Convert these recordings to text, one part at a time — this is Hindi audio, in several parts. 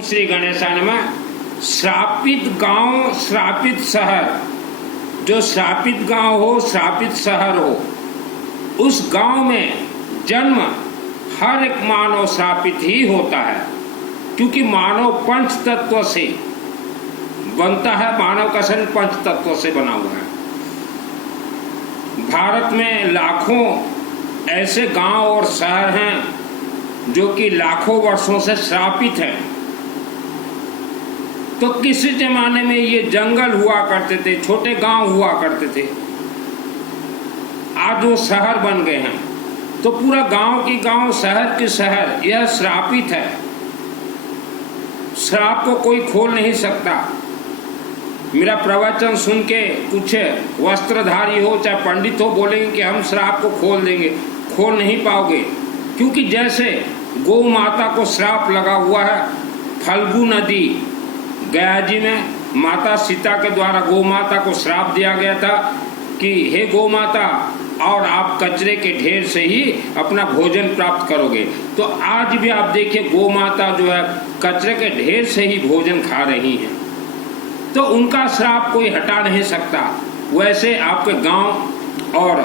श्री गणेशाय नमः। श्रापित गांव, श्रापित शहर, जो श्रापित गांव हो, श्रापित शहर हो, उस गांव में जन्म हर एक मानव श्रापित ही होता है, क्योंकि मानव पंच तत्व से बनता है। मानव का शरीर पंच तत्व से बना हुआ है। भारत में लाखों ऐसे गांव और शहर हैं जो कि लाखों वर्षों से श्रापित हैं। तो किसी जमाने में ये जंगल हुआ करते थे, छोटे गांव हुआ करते थे, आज वो शहर बन गए हैं। तो पूरा गांव की गांव, शहर की शहर, यह श्रापित है। श्राप को कोई खोल नहीं सकता। मेरा प्रवचन सुन के कुछ वस्त्रधारी हो चाहे पंडित हो, बोलेंगे कि हम श्राप को खोल देंगे, खोल नहीं पाओगे। क्योंकि जैसे गौ माता को श्राप लगा हुआ है, फल्गु नदी गया जी में माता सीता के द्वारा गौ माता को श्राप दिया गया था कि हे गौ माता, और आप कचरे के ढेर से ही अपना भोजन प्राप्त करोगे। तो आज भी आप देखिए गौ माता जो है कचरे के ढेर से ही भोजन खा रही हैं। तो उनका श्राप कोई हटा नहीं सकता। वैसे आपके गांव और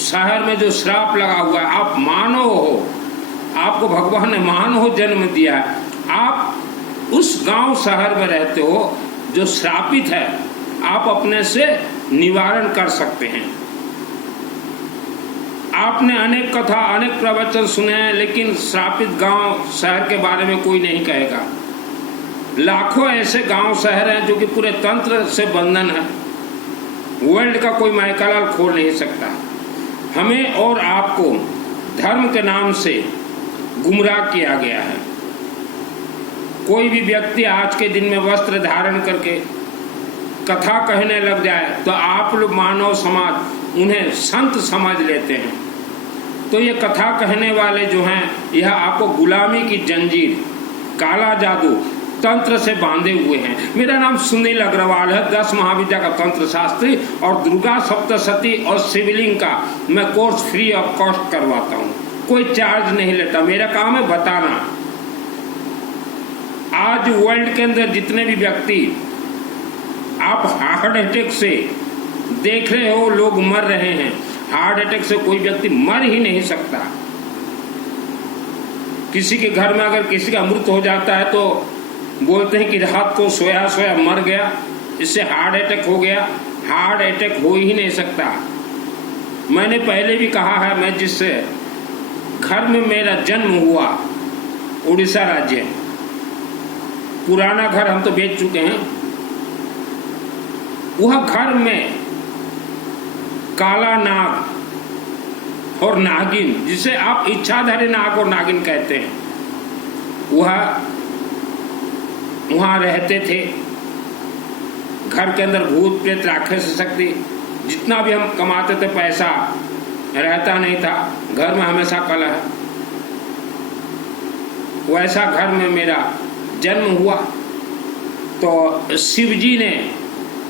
शहर में जो श्राप लगा हुआ है, आप मानव हो, आपको भगवान ने मानव जन्म दिया है, आप उस गांव शहर में रहते हो जो श्रापित है, आप अपने से निवारण कर सकते हैं। आपने अनेक कथा, अनेक प्रवचन सुने हैं, लेकिन श्रापित गांव शहर के बारे में कोई नहीं कहेगा। लाखों ऐसे गांव शहर हैं जो कि पूरे तंत्र से बंधन है। वर्ल्ड का कोई मायकालाल खोल नहीं सकता। हमें और आपको धर्म के नाम से गुमराह किया गया है। कोई भी व्यक्ति आज के दिन में वस्त्र धारण करके कथा कहने लग जाए तो आप लोग मानव समाज उन्हें संत समझ लेते हैं। तो ये कथा कहने वाले जो हैं, यह आपको गुलामी की जंजीर, काला जादू, तंत्र से बांधे हुए हैं। मेरा नाम सुनील अग्रवाल है, 10 महाविद्या का तंत्र शास्त्री और दुर्गा सप्तशती और शिवलिंग का मैं कोर्स फ्री ऑफ कॉस्ट करवाता हूँ। कोई चार्ज नहीं लेता, मेरा काम है बताना। आज वर्ल्ड के अंदर जितने भी व्यक्ति आप हार्ट अटैक से देख रहे हो, लोग मर रहे हैं। हार्ट अटैक से कोई व्यक्ति मर ही नहीं सकता। किसी के घर में अगर किसी का मृत्यु हो जाता है तो बोलते हैं कि रात को सोया सोया मर गया, इससे हार्ट अटैक हो गया। हार्ट अटैक हो ही नहीं सकता। मैंने पहले भी कहा है, मैं जिस घर में मेरा जन्म हुआ, उड़ीसा राज्य, पुराना घर हम तो बेच चुके हैं, वह घर में काला नाग और नागिन, जिसे आप इच्छाधारी नाग और नागिन कहते हैं, वहाँ रहते थे। घर के अंदर भूत प्रेत राक्षस शक्ति, जितना भी हम कमाते थे पैसा रहता नहीं था, घर में हमेशा कलह है। वैसा घर में मेरा जन्म हुआ। तो शिव जी ने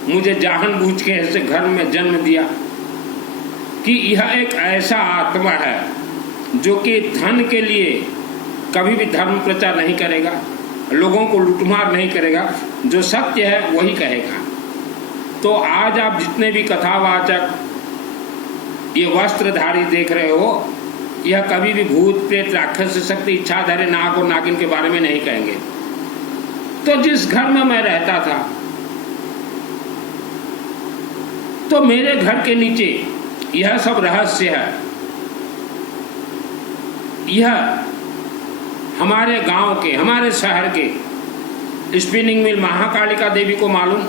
मुझे जानबूझ के ऐसे घर में जन्म दिया कि यह एक ऐसा आत्मा है जो कि धन के लिए कभी भी धर्म प्रचार नहीं करेगा, लोगों को लूटमार नहीं करेगा, जो सत्य है वही कहेगा। तो आज आप जितने भी कथावाचक ये वस्त्रधारी देख रहे हो, यह कभी भी भूत प्रेत राक्षस शक्ति इच्छाधारी नाग और नागिन के बारे में नहीं कहेंगे। तो जिस घर में मैं रहता था, तो मेरे घर के नीचे यह सब रहस्य है। यह हमारे गांव के, हमारे शहर के स्पिनिंग मिल महाकालिका देवी को मालूम,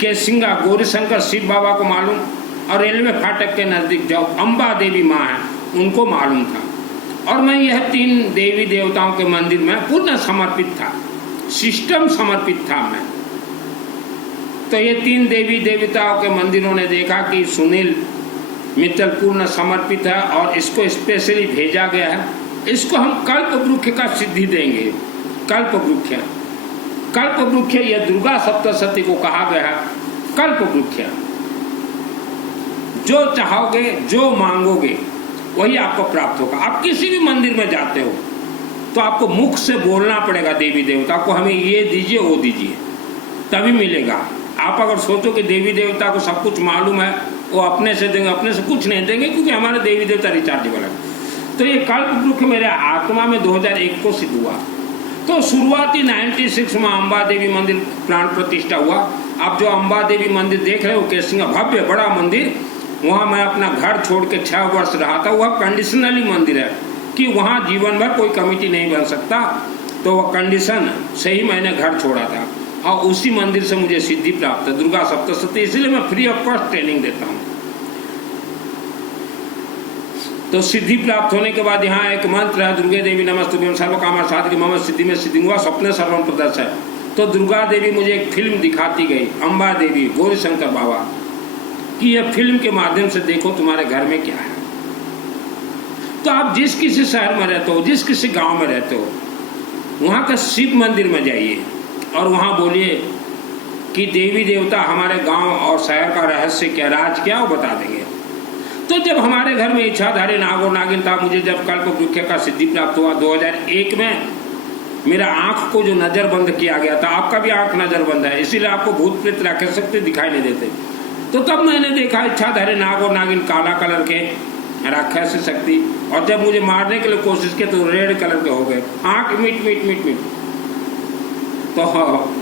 केसिंगा गौरीशंकर शिव बाबा को मालूम, और रेलवे फाटक के नजदीक जो अम्बा देवी माँ है उनको मालूम था। और मैं यह 3 देवी देवताओं के मंदिर में पूर्ण समर्पित था, सिस्टम समर्पित था मैं। तो ये 3 देवी देवताओं के मंदिरों ने देखा कि सुनील मित्तल पूर्ण समर्पित है और इसको स्पेशली भेजा गया है, इसको हम कल्प वृक्ष का सिद्धि देंगे। कल्प वृक्ष, कल्प वृक्ष यह दुर्गा सप्तशती को कहा गया है। कल्प वृक्ष, जो चाहोगे, जो मांगोगे वही आपको प्राप्त होगा। आप किसी भी मंदिर में जाते हो, तो आपको मुख से बोलना पड़ेगा देवी देवता को, हमें ये दीजिए वो दीजिए, तभी मिलेगा। आप अगर सोचो कि देवी देवता को सब कुछ मालूम है, वो अपने से देंगे, अपने से कुछ नहीं देंगे, क्योंकि हमारे देवी देवता रिचार्जेबल है। तो ये कल्प वृक्ष मेरे आत्मा में 2001 को सिद्ध हुआ। तो शुरुआती 96 में अम्बा देवी मंदिर प्राण प्रतिष्ठा हुआ। आप जो अम्बा देवी मंदिर देख रहे हो केसिंग, भव्य बड़ा मंदिर, वहाँ मैं अपना घर छोड़ के 6 वर्ष रहा था। वह कंडीशनली मंदिर है कि वहाँ जीवन भर कोई कमेटी नहीं बन सकता, तो वह कंडीशन से ही मैंने घर छोड़ा था और उसी मंदिर से मुझे सिद्धि प्राप्त है, दुर्गा सप्तशती। इसलिए मैं फ्री ऑफ कॉस्ट ट्रेनिंग देता हूँ। तो सिद्धि प्राप्त होने के बाद यहाँ एक मंत्र है, दुर्गे देवी नमस्तुभ्यं सर्वकामा साधिके मम सिद्धि में सिद्धि हुआ स्वप्ने सर्वम प्रदर्श है। तो दुर्गा देवी मुझे एक फिल्म दिखाती गई, अम्बा देवी गौरी शंकर बाबा कि यह फिल्म के माध्यम से देखो तुम्हारे घर में क्या है। तो आप जिस किसी शहर में रहते हो, जिस किसी गांव में रहते हो, वहाँ के शिव मंदिर में जाइए और वहाँ बोलिए कि देवी देवता हमारे गांव और शहर का रहस्य क्या, राज क्या, वो बता देंगे। तो जब हमारे घर में इच्छाधारी नाग और नागिन था, मुझे जब कल्प वृक्ष का सिद्धि प्राप्त हुआ 2001 में, मेरा आंख को जो नजर बंद किया गया था, आपका भी आंख नजर बंद है, इसीलिए आपको भूत प्रेत राक्षस शक्ति दिखाई नहीं देते। तो तब मैंने देखा इच्छाधारी नाग और नागिन काला कलर के राक्षस शक्ति, और जब मुझे मारने के लिए कोशिश की तो रेड कलर के हो गए, आंख मिट मिट मिट मिट। तो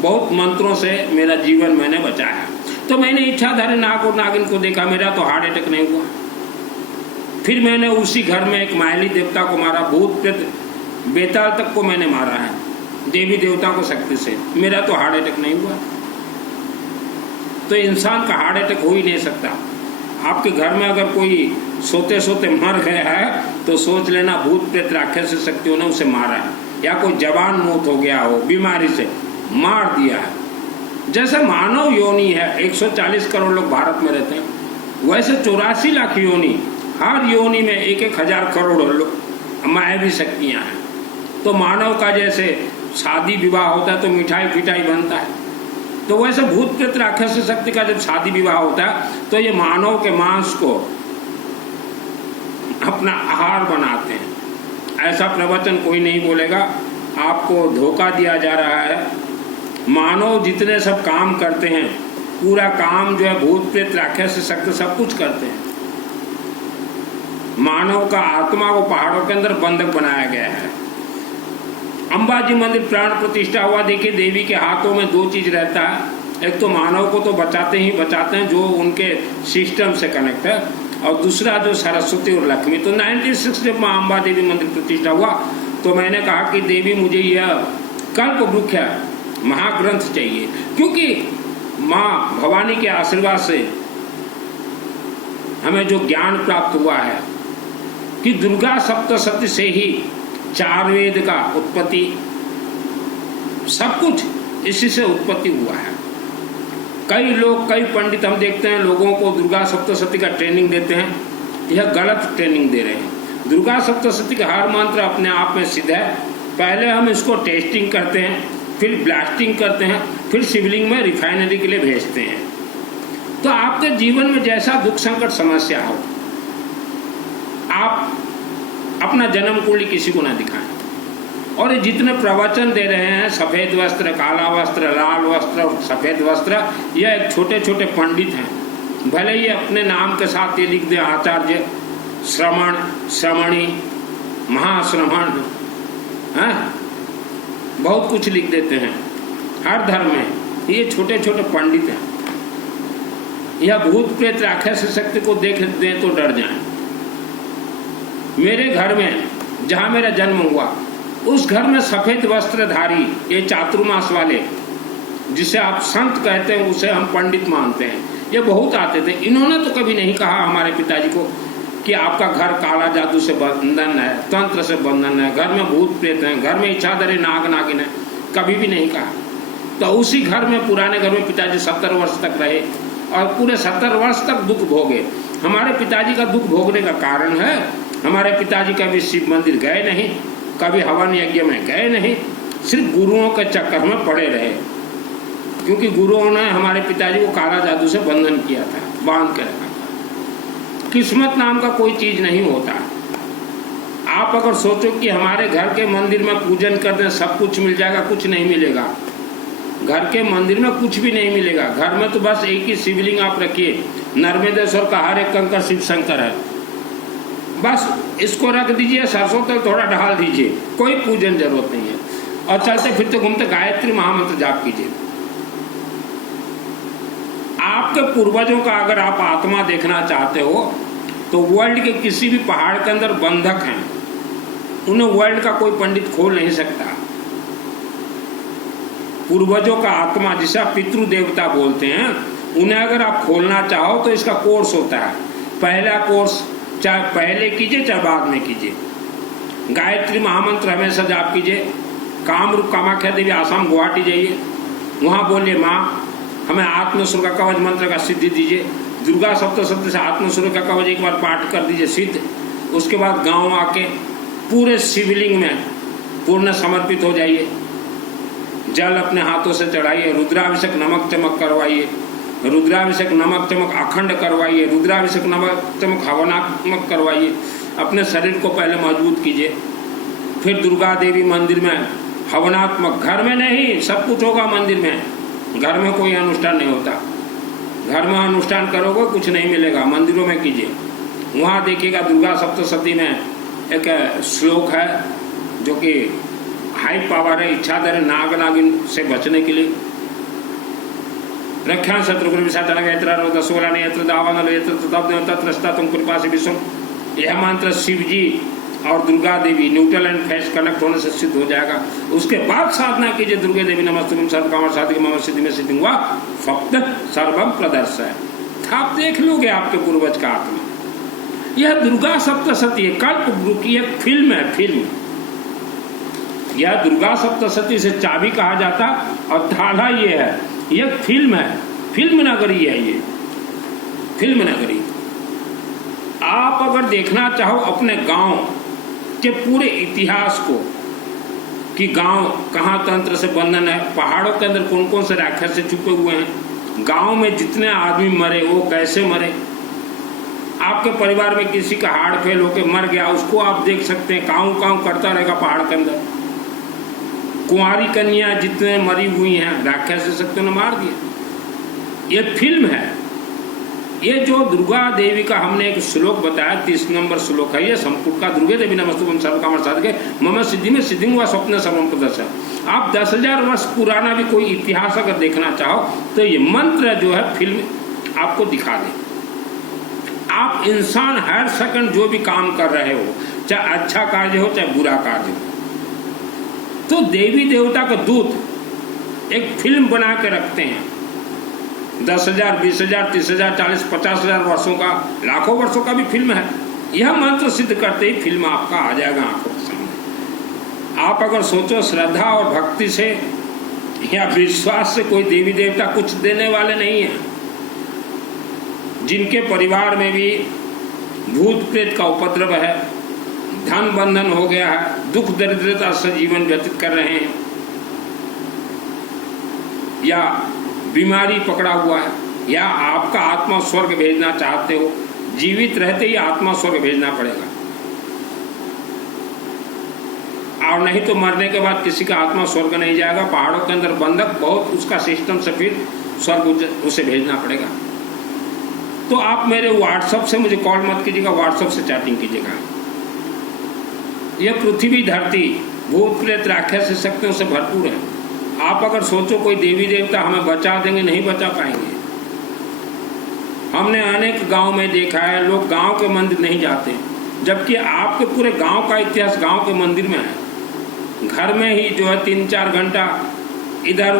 बहुत मंत्रों से मेरा जीवन मैंने बचाया। तो मैंने इच्छाधारी नाग और नागिन को देखा, मेरा तो हार्ट अटैक नहीं हुआ। फिर मैंने उसी घर में एक मायाली देवता को मारा, भूत प्रेत बेताल तक को मैंने मारा है देवी देवता को शक्ति से, मेरा तो हार्ट अटैक नहीं हुआ। तो इंसान का हार्ट अटैक हो ही नहीं सकता। आपके घर में अगर कोई सोते सोते मर गया है तो सोच लेना भूत प्रेत राक्षस शक्तियों ने उसे मारा है, या कोई जवान मौत हो गया हो, बीमारी से मार दिया है। जैसे मानव योनि है, 140 करोड़ लोग भारत में रहते हैं, वैसे 84 लाख योनि, हर योनि में 1,000 करोड़ मायावी शक्तियाँ हैं। तो मानव का जैसे शादी विवाह होता है तो मिठाई पिटाई बनता है, तो वैसे भूत प्रेत राक्षस शक्ति का जब शादी विवाह होता है तो ये मानव के मांस को अपना आहार बनाते हैं। ऐसा प्रवचन कोई नहीं बोलेगा, आपको धोखा दिया जा रहा है। मानव जितने सब काम करते हैं, पूरा काम जो है भूत प्रेत राक्षस शक्ति सब कुछ करते हैं। मानव का आत्मा को पहाड़ों के अंदर बंधक बनाया गया है। अंबाजी मंदिर प्राण प्रतिष्ठा हुआ, देखिए देवी के हाथों में 2 चीज रहता है, एक तो मानव को तो बचाते ही बचाते हैं जो उनके सिस्टम से कनेक्ट है, और दूसरा जो सरस्वती और लक्ष्मी। तो 96 जब माँ अम्बा देवी मंदिर प्रतिष्ठा हुआ तो मैंने कहा कि देवी मुझे यह कल्प वृक्ष महाग्रंथ चाहिए, क्योंकि माँ भवानी के आशीर्वाद से हमें जो ज्ञान प्राप्त हुआ है कि दुर्गा सप्तशती से ही 4 वेद का उत्पत्ति, सब कुछ इसी से उत्पत्ति हुआ है। कई लोग, कई पंडित हम देखते हैं लोगों को दुर्गा सप्तशती का ट्रेनिंग देते हैं, यह गलत ट्रेनिंग दे रहे हैं। दुर्गा सप्तशती का हर मंत्र अपने आप में सिद्ध है। पहले हम इसको टेस्टिंग करते हैं, फिर ब्लास्टिंग करते हैं, फिर शिवलिंग में रिफाइनरी के लिए भेजते हैं। तो आपके जीवन में जैसा दुख संकट समस्या हो, आप अपना जन्म कुंडली किसी को ना दिखाएं। और ये जितने प्रवचन दे रहे हैं, सफ़ेद वस्त्र, काला वस्त्र, लाल वस्त्र और सफ़ेद वस्त्र, यह एक छोटे छोटे पंडित हैं। भले ही अपने नाम के साथ ये लिख दे आचार्य, श्रमण, श्रमणी, महाश्रमण, हैं, बहुत कुछ लिख देते हैं हर धर्म में। ये छोटे छोटे पंडित हैं। यह भूत प्रेत राक्षस शक्ति को देख दें तो डर जाएं। मेरे घर में जहाँ मेरा जन्म हुआ, उस घर में सफ़ेद वस्त्रधारी, ये चातुर्मास वाले, जिसे आप संत कहते हैं, उसे हम पंडित मानते हैं, ये बहुत आते थे। इन्होंने तो कभी नहीं कहा हमारे पिताजी को कि आपका घर काला जादू से बंधन है, तंत्र से बंधन है, घर में भूत प्रेत हैं, घर में इच्छाधारी नाग नागिन है, कभी भी नहीं कहा। तो उसी घर में, पुराने घर में पिताजी 70 वर्ष तक रहे और पूरे 70 वर्ष तक दुख भोगे। हमारे पिताजी का दुख भोगने का कारण है, हमारे पिताजी कभी शिव मंदिर गए नहीं, कभी हवन यज्ञ में गए नहीं, सिर्फ गुरुओं के चक्कर में पड़े रहे, क्योंकि गुरुओं ने हमारे पिताजी को काला जादू से बंधन किया था, बांध के रखा था। किस्मत नाम का कोई चीज नहीं होता। आप अगर सोचो कि हमारे घर के मंदिर में पूजन करने सब कुछ मिल जाएगा, कुछ नहीं मिलेगा। घर के मंदिर में कुछ भी नहीं मिलेगा। घर में तो बस एक ही शिवलिंग आप रखिए, नर्मदेश्वर का हर एक कंकर शिव शंकर है, बस इसको रख दीजिए, सरसों तेल थोड़ा डाल दीजिए, कोई पूजन जरूरत नहीं है। और चलते फिरते घूमते गायत्री महामंत्र जाप कीजिए। आपके पूर्वजों का अगर आप आत्मा देखना चाहते हो तो वर्ल्ड के किसी भी पहाड़ के अंदर बंधक हैं, उन्हें वर्ल्ड का कोई पंडित खोल नहीं सकता। पूर्वजों का आत्मा, जिसे आप पितृ देवता बोलते हैं, उन्हें अगर आप खोलना चाहो तो इसका कोर्स होता है। पहला कोर्स चाहे पहले कीजिए चाहे बाद में कीजिए। गायत्री महामंत्र हमेशा जाप कीजिए। कामरूप कामाख्या देवी आसाम गुवाहाटी जाइए, वहाँ बोलिए माँ हमें आत्मस्वर का कवच मंत्र का सिद्धि दीजिए। दुर्गा सप्तशती से आत्मस्वर का कवच एक बार पाठ कर दीजिए सिद्ध। उसके बाद गांव आके पूरे शिवलिंग में पूर्ण समर्पित हो जाइए, जल अपने हाथों से चढ़ाइए, रुद्राभिषेक नमक चमक करवाइए, रुद्राभिषेक नमक चमक अखंड करवाइए, रुद्राभिषेक नमक चमक हवनात्मक करवाइए। अपने शरीर को पहले मजबूत कीजिए, फिर दुर्गा देवी मंदिर में हवनात्मक, घर में नहीं, सब कुछ होगा मंदिर में। घर में कोई अनुष्ठान नहीं होता, घर में अनुष्ठान करोगे कुछ नहीं मिलेगा, मंदिरों में कीजिए। वहाँ देखिएगा दुर्गा सप्तशती में एक श्लोक है जो कि हाई पावर है, इच्छा धरे नाग नागिन से बचने के लिए। रक्षा शत्रुघ्न विषाचन यत्र दावानल यत्र तत्र तुम कृपा से विश्व। यह मंत्र शिव जी और Durga Devi neutral and face connect होने से सिद्ध हो जाएगा। उसके बाद साधना कीजिए, दुर्गे देवी नमस्ते सर्व कामर साधिके मम सिद्धि में सिद्धि हुआ फक्त सर्वम प्रदर्शय। आप देख लोगे आपके पूर्वज का आत्मा। यह दुर्गा सप्तशती कल्प गुरु की एक फिल्म है, फिल्म। यह दुर्गा सप्तशती से चाबी कहा जाता और ताला ये है, यह फिल्म है, फिल्म नगरी है ये, फिल्म नगरी। आप अगर देखना चाहो अपने गांव के पूरे इतिहास को कि गांव कहाँ तंत्र से बंधन है, पहाड़ों के अंदर कौन कौन से राक्षस से छुपे हुए हैं, गांव में जितने आदमी मरे वो कैसे मरे, आपके परिवार में किसी का हार्ट फेल होकर मर गया उसको आप देख सकते हैं, काऊ काऊ करता रहेगा पहाड़ के अंदर। कुंवारी कन्या जितने मरी हुई हैं राक्षस से शक्तियों ने मार दिया। ये फिल्म है। ये जो दुर्गा देवी का हमने एक श्लोक बताया, 30 नंबर श्लोक है ये संपुट का, दुर्गे देवी नमस्तुभ्यं सर्वकामर साधिके मम सिद्धि में सिद्धि हुआ स्वप्न सर्वम प्रदर्शय। आप 10,000 वर्ष पुराना भी कोई इतिहास अगर देखना चाहो तो ये मंत्र जो है फिल्म आपको दिखा दे। आप इंसान हर सेकंड जो भी काम कर रहे हो, चाहे अच्छा कार्य हो चाहे बुरा कार्य हो, तो देवी देवता का दूत एक फिल्म बना के रखते हैं। 10,000, 20,000, 30,000, 40,000, 50,000 वर्षों का, लाखों वर्षों का भी फिल्म है। यह मंत्र सिद्ध करते ही फिल्म आपका आ जाएगा आंखों के सामने। आप अगर सोचो श्रद्धा और भक्ति से या विश्वास से कोई देवी देवता कुछ देने वाले नहीं है। जिनके परिवार में भी भूत प्रेत का उपद्रव है, धन बंधन हो गया है, दुख दरिद्रता से जीवन व्यतीत कर रहे हैं, या बीमारी पकड़ा हुआ है, या आपका आत्मा स्वर्ग भेजना चाहते हो, जीवित रहते ही आत्मा स्वर्ग भेजना पड़ेगा, और नहीं तो मरने के बाद किसी का आत्मा स्वर्ग नहीं जाएगा। पहाड़ों के अंदर बंधक बहुत, उसका सिस्टम से फिर स्वर्ग उसे भेजना पड़ेगा। तो आप मेरे व्हाट्सएप से मुझे कॉल मत कीजिएगा, व्हाट्सएप से चैटिंग कीजिएगा। यह पृथ्वी धरती भूत प्रेत राक्षस से शक्तियों से भरपूर है। आप अगर सोचो कोई देवी देवता हमें बचा देंगे, नहीं बचा पाएंगे। हमने अनेक गांव में देखा है, लोग गांव के मंदिर नहीं जाते, जबकि आपके पूरे गांव का इतिहास गांव के मंदिर में है। घर में ही जो है 3-4 घंटा इधर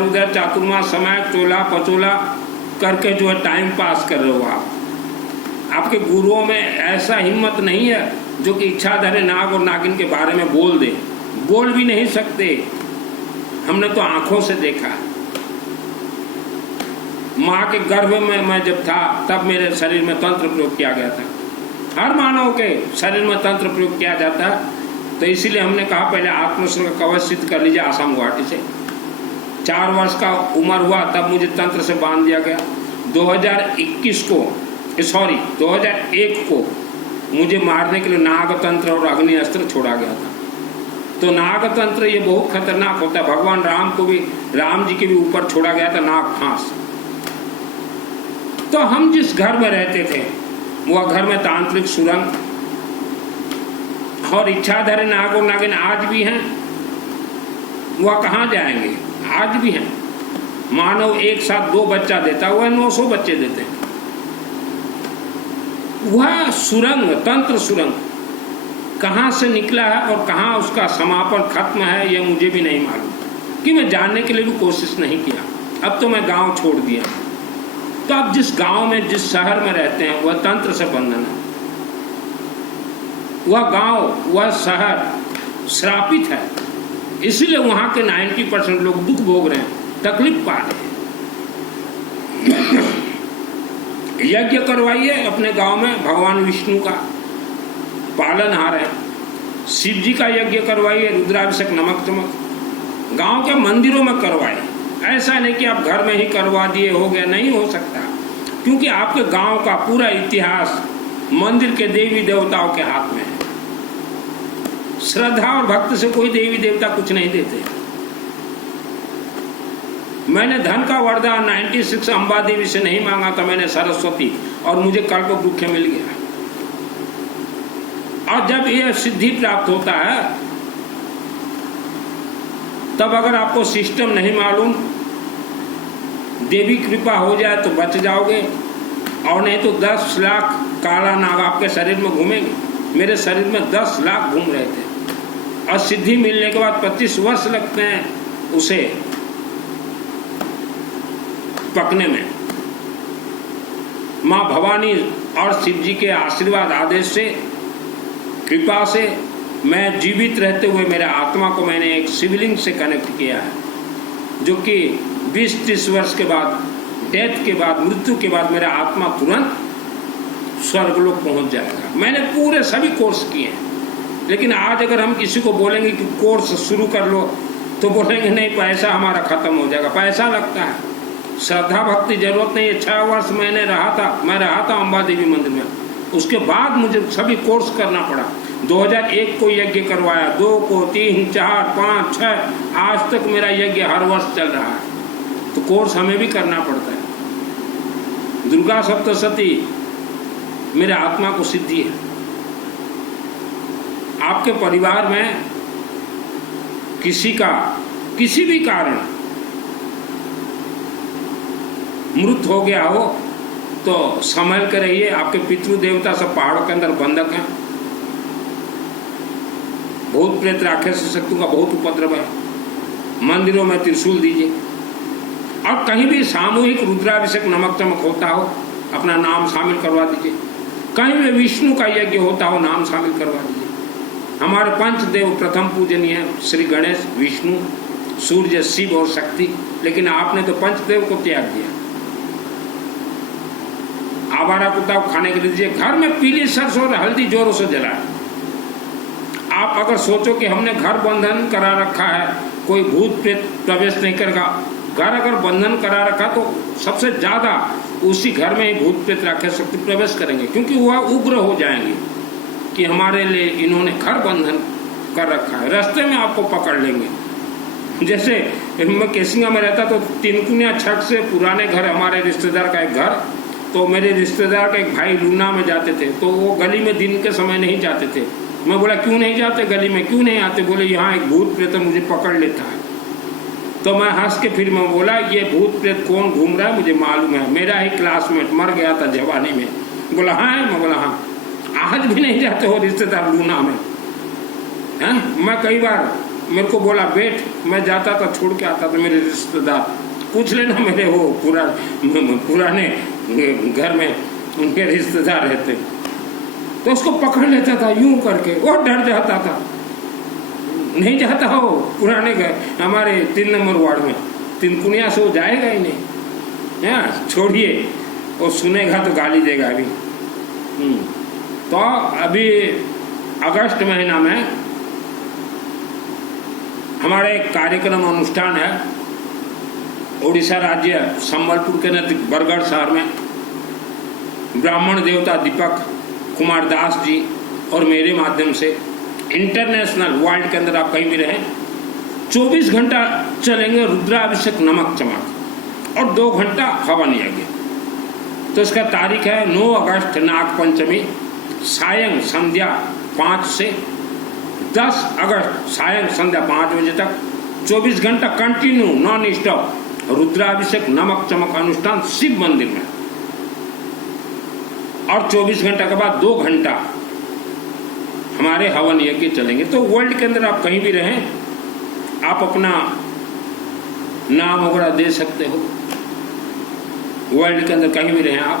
उधर चातुर्मास समय चोला पचोला करके जो है टाइम पास कर रहे हो आप। आपके गुरुओं में ऐसा हिम्मत नहीं है जो कि इच्छाधारी नाग और नागिन के बारे में बोल दे, बोल भी नहीं सकते। हमने तो आंखों से देखा। माँ के गर्भ में मैं जब था तब मेरे शरीर में तंत्र प्रयोग किया गया था। हर मानव के शरीर में तंत्र प्रयोग किया जाता है, तो इसीलिए हमने कहा पहले आत्मस्वर का कवच सिद्ध कर लीजिए आसाम गुवाहाटी से। 4 वर्ष का उम्र हुआ तब मुझे तंत्र से बांध दिया गया। 2001 को मुझे मारने के लिए नागतंत्र और अग्नि अस्त्र छोड़ा गया था। तो नागतंत्र ये बहुत खतरनाक होता है। भगवान राम जी के भी ऊपर छोड़ा गया था नाग फांस। तो हम जिस घर में रहते थे वह घर में तांत्रिक सुरंग और इच्छाधारी नाग और नागिन आज भी हैं। वह कहाँ जाएंगे? आज भी हैं। मानव एक साथ 2 बच्चा देता, वह 900 बच्चे देते हैं। वह सुरंग, तंत्र सुरंग कहाँ से निकला है और कहाँ उसका समापन खत्म है, यह मुझे भी नहीं मालूम, कि मैं जानने के लिए भी कोशिश नहीं किया। अब तो मैं गांव छोड़ दिया। तो अब जिस गांव में, जिस शहर में रहते हैं, वह तंत्र से बंधन है। वह गांव, वह शहर श्रापित है। इसीलिए वहां के 90% लोग दुख भोग रहे हैं, तकलीफ पा रहे हैं। यज्ञ करवाइए अपने गांव में, भगवान विष्णु का पालनहार है। शिव जी का यज्ञ करवाइए, रुद्राभिषेक, नमक चमक गांव के मंदिरों में करवाइए। ऐसा नहीं कि आप घर में ही करवा दिए हो गया, नहीं हो सकता। क्योंकि आपके गांव का पूरा इतिहास मंदिर के देवी देवताओं के हाथ में है। श्रद्धा और भक्त से कोई देवी देवता कुछ नहीं देते। मैंने धन का वरदान 96 अंबा देवी से नहीं मांगा था, मैंने सरस्वती, और मुझे कल्प वृक्ष मिल गया। और जब यह सिद्धि प्राप्त होता है तब अगर आपको सिस्टम नहीं मालूम, देवी कृपा हो जाए तो बच जाओगे, और नहीं तो 10 लाख काला नाग आपके शरीर में घूमेंगे। मेरे शरीर में 10 लाख घूम रहे थे। और सिद्धि मिलने के बाद 25 वर्ष लगते हैं उसे पकने में। माँ भवानी और शिव जी के आशीर्वाद, आदेश से, कृपा से मैं जीवित रहते हुए मेरे आत्मा को मैंने एक शिवलिंग से कनेक्ट किया है, जो कि 20-30 वर्ष के बाद, डेथ के बाद, मृत्यु के बाद मेरा आत्मा तुरंत स्वर्गलोक पहुंच जाएगा। मैंने पूरे सभी कोर्स किए हैं। लेकिन आज अगर हम किसी को बोलेंगे कि कोर्स शुरू कर लो, तो बोलेंगे नहीं, पैसा हमारा खत्म हो जाएगा। पैसा लगता है, श्रद्धा भक्ति जरूरत नहीं है। 6 वर्ष मैं रहा था अंबा देवी मंदिर में। उसके बाद मुझे सभी कोर्स करना पड़ा। 2001 को यज्ञ करवाया, 2 को, 3, 4, 5, 6, आज तक मेरा यज्ञ हर वर्ष चल रहा है। तो कोर्स हमें भी करना पड़ता है। दुर्गा सप्तशती मेरे आत्मा को सिद्धि है। आपके परिवार में किसी का किसी भी कारण मृत हो गया हो तो संभल कर रहिए। आपके पितृ देवता सब पहाड़ों के अंदर बंधक हैं। भूत प्रेत राक्षस शक्तियों का बहुत उपद्रव है। मंदिरों में त्रिशूल दीजिए। और कहीं भी सामूहिक रुद्राभिषेक, नमक चमक होता हो, अपना नाम शामिल करवा दीजिए। कहीं भी विष्णु का यज्ञ होता हो, नाम शामिल करवा दीजिए। हमारे पंचदेव प्रथम पूजनीय है, श्री गणेश, विष्णु, सूर्य, शिव और शक्ति। लेकिन आपने तो पंचदेव को त्याग दिया। आवारा कुत्ता को खाने के लिए दीजिए। घर में पीली सरसों और हल्दी जोरों से जलाए। आप अगर सोचो कि हमने घर बंधन करा रखा है, कोई भूत प्रेत प्रवेश नहीं करेगा। घर अगर बंधन करा रखा तो सबसे ज्यादा उसी घर में ही भूत प्रेत राक्षस शक्ति प्रवेश करेंगे, क्योंकि वह उग्र हो जाएंगे कि हमारे लिए इन्होंने घर बंधन कर रखा है। रास्ते में आपको पकड़ लेंगे। जैसे मैं केसिंगा में रहता तो तिनकुनिया छठ से पुराने घर, हमारे रिश्तेदार का एक घर, तो मेरे रिश्तेदार का एक भाई लूना में जाते थे। तो वो गली में दिन के समय नहीं जाते थे। मैं बोला क्यों नहीं जाते गली में, क्यों नहीं आते? बोले यहाँ एक भूत प्रेत मुझे पकड़ लेता है। तो मैं हंस के फिर मैं बोला ये भूत प्रेत कौन घूम रहा है मुझे मालूम है, मेरा ही क्लासमेट मर गया था जवानी में। बोला हाँ है? मैं बोला हाँ। आज भी नहीं जाते हो रिश्तेदार लूना में? हैं? मैं कई बार मेरे को बोला बैठ, मैं जाता था, छोड़ के आता था। मेरे रिश्तेदार पूछ लेना, मेरे वो पुराने घर में उनके रिश्तेदार रहते, तो उसको पकड़ लेता था यूं करके। वो डर जाता था, नहीं जाता हो पुराने घर हमारे 3 नंबर वार्ड में। तिनकुनिया से वो जाएगा ही नहीं। हाँ छोड़िए, वो सुनेगा तो गाली देगा अभी। तो अभी अगस्त महीना में हमारे एक कार्यक्रम अनुष्ठान है उड़ीसा राज्य संबलपुर के नजदीक बरगढ़ शहर में। ब्राह्मण देवता दीपक कुमार दास जी और मेरे माध्यम से इंटरनेशनल वर्ल्ड के अंदर आप कहीं भी रहें 24 घंटा चलेंगे रुद्राभिषेक नमक चमक और 2 घंटा हवन यज्ञ। तो इसका तारीख है 9 अगस्त नाग पंचमी सायं संध्या 5 से 10 अगस्त सायं संध्या 5 बजे तक 24 घंटा कंटिन्यू नॉन स्टॉप रुद्राभिषेक नमक चमक अनुष्ठान शिव मंदिर में। और 24 घंटा के बाद 2 घंटा हमारे हवन यज्ञ चलेंगे। तो वर्ल्ड के अंदर आप कहीं भी रहें, आप अपना नाम वगैरह दे सकते हो। वर्ल्ड के अंदर कहीं भी रहें आप।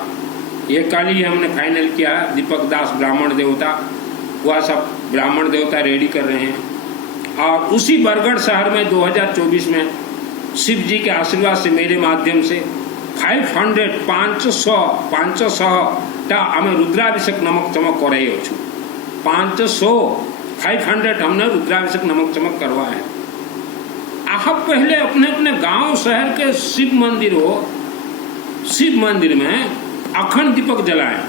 ये कल ही हमने फाइनल किया है, दीपक दास ब्राह्मण देवता, वह सब ब्राह्मण देवता रेडी कर रहे हैं। और उसी बरगढ़ शहर में 2024 में शिव जी के आशीर्वाद से मेरे माध्यम से 500 हमें रुद्राभिषेक नमक चमक कराई छू। 500 हमने रुद्राभिषेक नमक चमक करवाया है। आप पहले अपने अपने गांव शहर के शिव मंदिर में अखंड दीपक जलाएं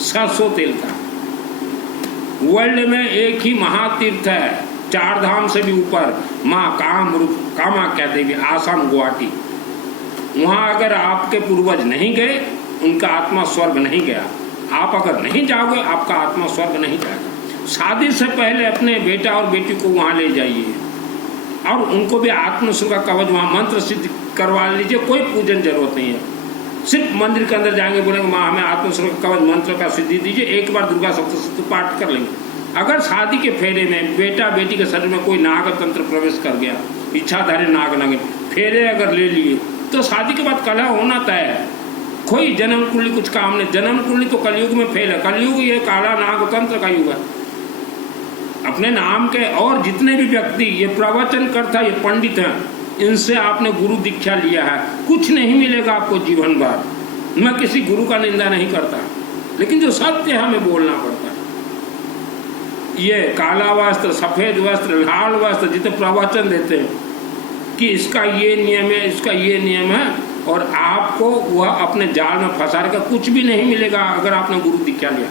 सरसों तेल का। वर्ल्ड में एक ही महातीर्थ है, 4 धाम से भी ऊपर, माँ कामाख्या देवी, आसाम गुवाहाटी। वहां अगर आपके पूर्वज नहीं गए, उनका आत्मा स्वर्ग नहीं गया। आप अगर नहीं जाओगे, आपका आत्मा स्वर्ग नहीं जाएगा। शादी से पहले अपने बेटा और बेटी को वहां ले जाइए और उनको भी आत्मस्वर्ग का कवच वहां मंत्र सिद्ध करवा लीजिए। कोई पूजन जरूरत नहीं है, सिर्फ मंदिर के अंदर जाएंगे, बोलेंगे माँ हमें आत्मस्वर्ग का कवच मंत्र का सिद्धि दीजिए। एक बार दुर्गा सप्तशती पाठ कर लेंगे। अगर शादी के फेरे में बेटा बेटी के शरीर में कोई नाग तंत्र प्रवेश कर गया, इच्छाधारी नाग फेरे अगर ले लिए, तो शादी के बाद कलह होना तय है। कोई जन्म कुंडली कुछ काम नहीं। जन्म कुंडली तो कलयुग में फेल है। कलयुग ये काला नाग तंत्र का युग है। अपने नाम के और जितने भी व्यक्ति ये प्रवचन करता, ये पंडित हैं, इनसे आपने गुरु दीक्षा लिया है, कुछ नहीं मिलेगा आपको जीवन भर। मैं किसी गुरु का निंदा नहीं करता, लेकिन जो सत्य है हमें बोलना पड़ता है। ये काला वस्त्र, सफेद वस्त्र, लाल वस्त्र जितने प्रवचन देते हैं कि इसका ये नियम है, इसका ये नियम है, और आपको वह अपने जाल में फंसा रखा। कुछ भी नहीं मिलेगा अगर आपने गुरु दीक्षा लिया।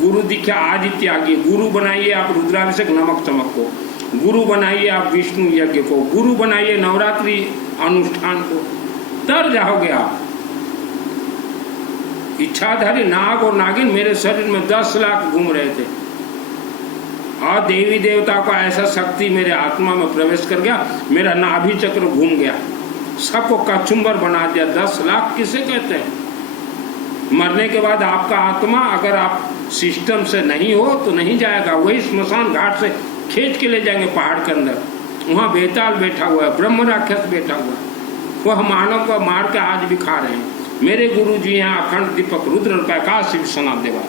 गुरु दीक्षा आज ही त्यागिए। गुरु बनाइए आप रुद्राभिषेक नमक चमक को, गुरु बनाइए आप विष्णु यज्ञ को, गुरु बनाइए नवरात्रि अनुष्ठान को, तर जाओगे आप। इच्छाधारी नाग और नागिन मेरे शरीर में 10 लाख घूम रहे थे, और देवी देवता को ऐसा शक्ति मेरे आत्मा में प्रवेश कर गया, मेरा नाभि चक्र घूम गया, सबको कचुम्बर बना दिया। 10 लाख किसे कहते हैं? मरने के बाद आपका आत्मा अगर आप सिस्टम से नहीं हो तो नहीं जाएगा। वही स्मशान घाट से खींच के ले जाएंगे पहाड़ के अंदर। वहाँ बेताल बैठा हुआ है, ब्रह्म राक्षस बैठा हुआ है, वह मानव को मार के आज भी खा रहे हैं। मेरे गुरु जी हैं अखंड दीपक रुद्र प्रकाश शिव सना देवा।